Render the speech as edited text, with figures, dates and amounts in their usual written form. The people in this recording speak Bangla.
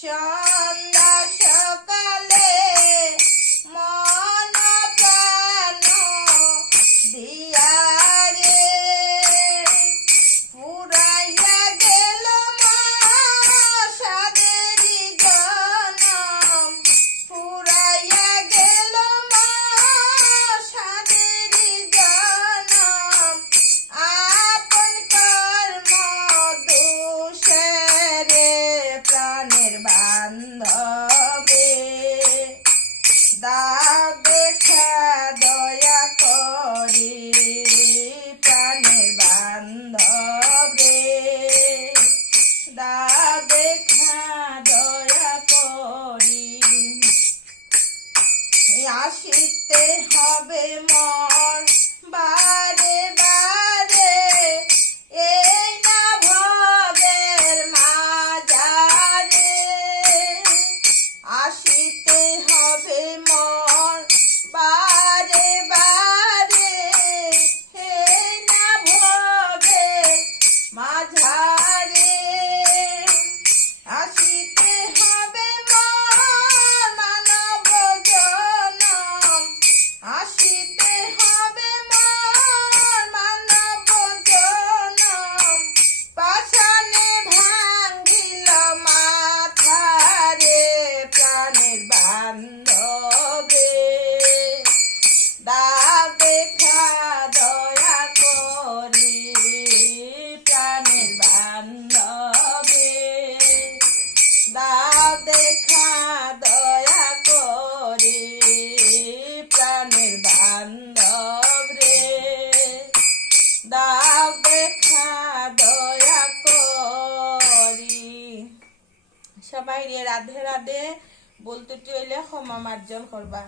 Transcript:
সন্ধ্যা সকালে মন প্রাণ দিয়া রে পুরাইয়া গেল মা সাদেরি জনম পুরাইয়া গেল মা সাদেরি জনম আপন কর্ম দোষে রে প্রাণের বান্ধবে দাও দেখা দয়া করি প্রাণের বান্ধব রে দাও দেখা দয়া করি আসিতে হবে মর বারে বারে এই না ভবের মাঝারে আসিতে হবে মর বারে বারে এই না ভবের মাঝারে আসিতে হবে মর মানব জনম আসিতে হবে মর মানব জনম পাষাণে ভাঙ্গিল মাথা রে প্রাণের বান্ধবে দাও দেখা দয়া করি প্রাণের বান্ধবে দাও দেখা দয়া করি প্রাণের বান্ধব রে দাও দেখা দয়া করি। সবাই রে রাধে রাধে বলতে হইলে ক্ষমা মার্জন করবা।